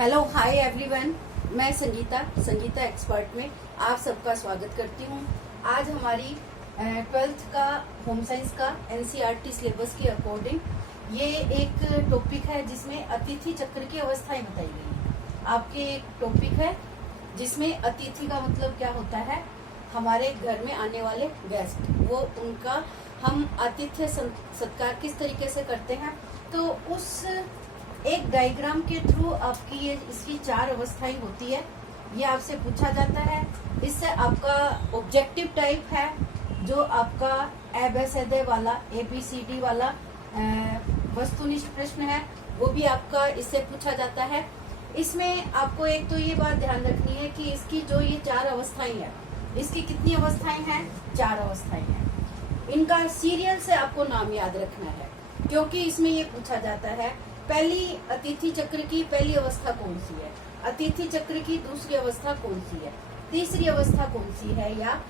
Hello hi everyone, मैं Sangeeta expert में आप सबका स्वागत करती हूँ। आज हमारी 12th का होम साइंस का एनसीईआरटी सिलेबस के अकॉर्डिंग ये एक टॉपिक है जिसमें अतिथि चक्र की अवस्थाएं बताई गई हैं। आपके एक टॉपिक है जिसमें अतिथि का मतलब क्या होता है, हमारे घर में आने वाले गेस्ट, वो उनका हम आतिथ्य सत्कार किस तरीके से करते हैं। तो उस एक डायग्राम के थ्रू आपकी ये इसकी 4 अवस्थाएं होती है, ये आपसे पूछा जाता है। इससे आपका ऑब्जेक्टिव टाइप है जो आपका ABCD वाला ABCD वाला वस्तुनिष्ठ प्रश्न है, वो भी आपका इससे पूछा जाता है। इसमें आपको एक तो ये बात ध्यान रखनी है कि इसकी जो ये 4 अवस्थाएं हैं, इसकी कितनी अवस्थाएं हैं, 4 अवस्थाएं हैं। इनका सीरियल से आपको नाम याद रखना है, क्योंकि इसमें ये पूछा जाता है पहली अतिथि चक्र की पहली अवस्था कौन सी है, अतिथि चक्र की दूसरी अवस्था कौन सी है, तीसरी अवस्था कौन सी है, या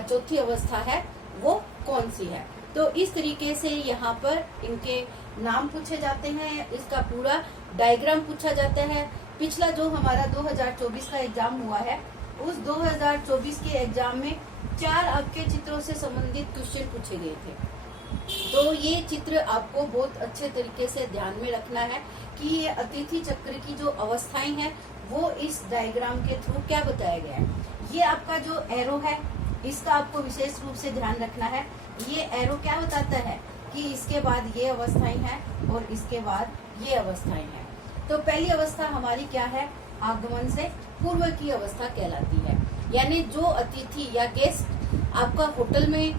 चौथी अवस्था है वो कौन सी है। तो इस तरीके से यहाँ पर इनके नाम पूछे जाते हैं, इसका पूरा डायग्राम पूछा जाता है। पिछला जो हमारा 2024 का एग्जाम हुआ है, उस 2024 के एग्जाम में 4 आपके चित्रों से संबंधित क्वेश्चन पूछे गए थे। तो ये चित्र आपको बहुत अच्छे तरीके से ध्यान में रखना है कि ये अतिथि चक्र की जो अवस्थाएं हैं वो इस डायग्राम के थ्रू क्या बताया गया है। ये आपका जो एरो है, इसका आपको विशेष रूप से ध्यान रखना है। ये एरो क्या बताता है कि इसके बाद ये अवस्थाएं हैं और इसके बाद ये अवस्थाएं हैं। तो पहली अवस्था हमारी क्या है, आगमन से पूर्व की अवस्था कहलाती है। यानी जो अतिथि या गेस्ट आपका होटल में,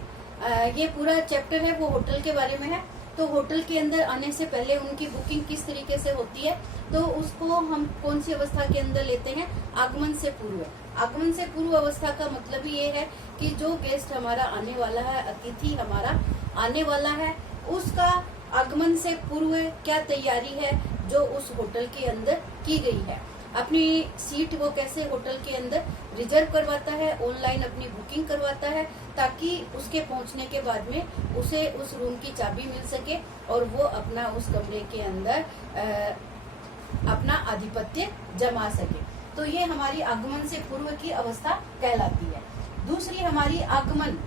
ये पूरा चैप्टर है वो होटल के बारे में है। तो होटल के अंदर आने से पहले उनकी बुकिंग किस तरीके से होती है, तो उसको हम कौन सी अवस्था के अंदर लेते हैं, आगमन से पूर्व। आगमन से पूर्व अवस्था का मतलब ये है कि जो गेस्ट हमारा आने वाला है, अतिथि हमारा आने वाला है, उसका आगमन से पूर्व क्या तैयारी है जो उस होटल के अंदर की गई है। अपनी सीट वो कैसे होटल के अंदर रिजर्व करवाता है, ऑनलाइन अपनी बुकिंग करवाता है, ताकि उसके पहुंचने के बाद में उसे उस रूम की चाबी मिल सके और वो अपना उस कमरे के अंदर अपना आधिपत्य जमा सके। तो ये हमारी आगमन से पूर्व की अवस्था कहलाती है। दूसरी हमारी आगमन,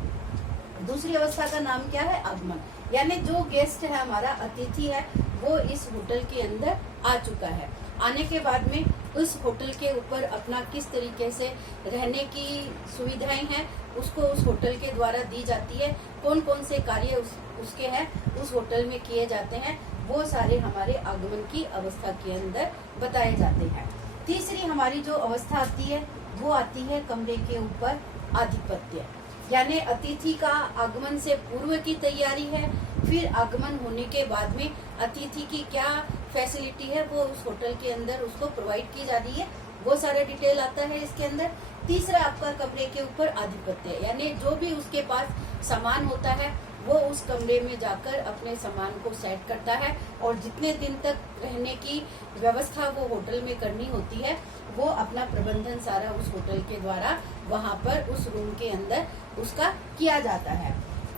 दूसरी अवस्था का नाम क्या है, आगमन। यानी जो गेस्ट है हमारा, अतिथि है, वो इस होटल के अंदर आ चुका है। आने के बाद में उस होटल के ऊपर अपना किस तरीके से रहने की सुविधाएं हैं उसको उस होटल के द्वारा दी जाती है। कौन कौन से कार्य उसके हैं उस होटल में किए जाते हैं, वो सारे हमारे आगमन की अवस्था के अंदर बताए जाते हैं। तीसरी हमारी जो अवस्था आती है वो आती है कमरे के ऊपर आधिपत्य। यानी अतिथि का आगमन से पूर्व की तैयारी है, फिर आगमन होने के बाद में अतिथि की क्या फैसिलिटी है वो उस होटल के अंदर उसको प्रोवाइड की जा रही है, वो सारा डिटेल आता है इसके अंदर। तीसरा आपका कमरे के ऊपर आधिपत्य, यानी जो भी उसके पास सामान होता है वो उस कमरे में जाकर अपने सामान को सेट करता है, और जितने दिन तक रहने की व्यवस्था वो होटल में करनी होती है वो अपना प्रबंधन सारा उस होटल के द्वारा वहां पर उस रूम के अंदर उसका किया जाता है।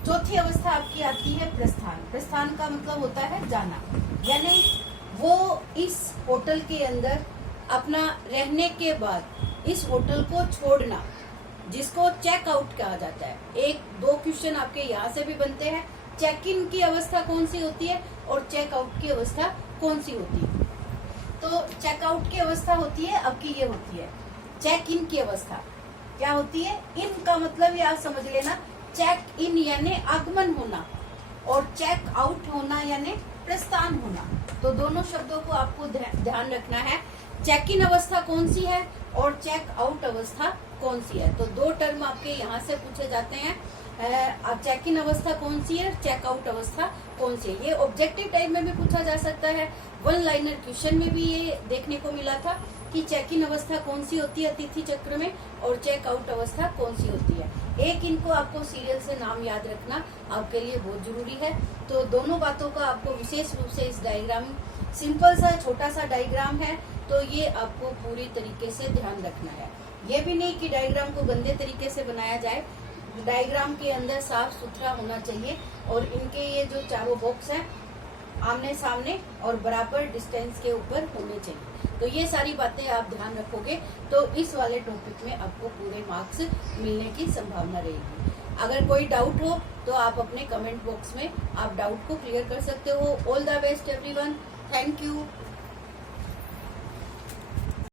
चौथी अवस्था आपकी आती है प्रस्थान। प्रस्थान का मतलब होता है जाना, यानी वो इस होटल के अंदर अपना रहने के बाद इस होटल को छोड़ना, जिसको चेक आउट कहा जाता है। 1-2 क्वेश्चन आपके यहाँ से भी बनते हैं। चेक इन की अवस्था कौन सी होती है और चेक आउट की अवस्था कौन सी होती है। तो चेक आउट की अवस्था होती है आपकी, ये होती है चेक इन की अवस्था। क्या होती है, इन का मतलब ये आप समझ लेना, चेक इन यानी आगमन होना और चेक आउट होना यानी प्रस्थान होना। तो दोनों शब्दों को आपको ध्यान रखना है, चेक इन अवस्था कौन सी है और चेक आउट अवस्था कौन सी है। तो 2 टर्म आपके यहाँ से पूछे जाते हैं, चेक इन अवस्था कौन सी है, चेक आउट अवस्था कौन सी है। ये ऑब्जेक्टिव टाइप में भी पूछा जा सकता है, 1 लाइनर क्वेश्चन में भी ये देखने को मिला था कि चेक इन अवस्था कौन सी होती है अतिथि चक्र में और चेक आउट अवस्था कौन सी होती है। एक इनको आपको सीरियल से नाम याद रखना आपके लिए बहुत जरूरी है। तो दोनों बातों का आपको विशेष रूप से इस डायग्राम, सिंपल सा छोटा सा डायग्राम है, तो ये आपको पूरी तरीके से ध्यान रखना है। ये भी नहीं कि डायग्राम को गंदे तरीके से बनाया जाए, डायग्राम के अंदर साफ सुथरा होना चाहिए। और इनके ये जो चारों बॉक्स हैं आमने सामने और बराबर डिस्टेंस के ऊपर होने चाहिए। तो ये सारी बातें आप ध्यान रखोगे तो इस वाले टॉपिक में आपको पूरे मार्क्स मिलने की संभावना रहेगी। अगर कोई डाउट हो तो आप अपने कमेंट बॉक्स में आप डाउट को क्लियर कर सकते हो। All the best everyone, thank you.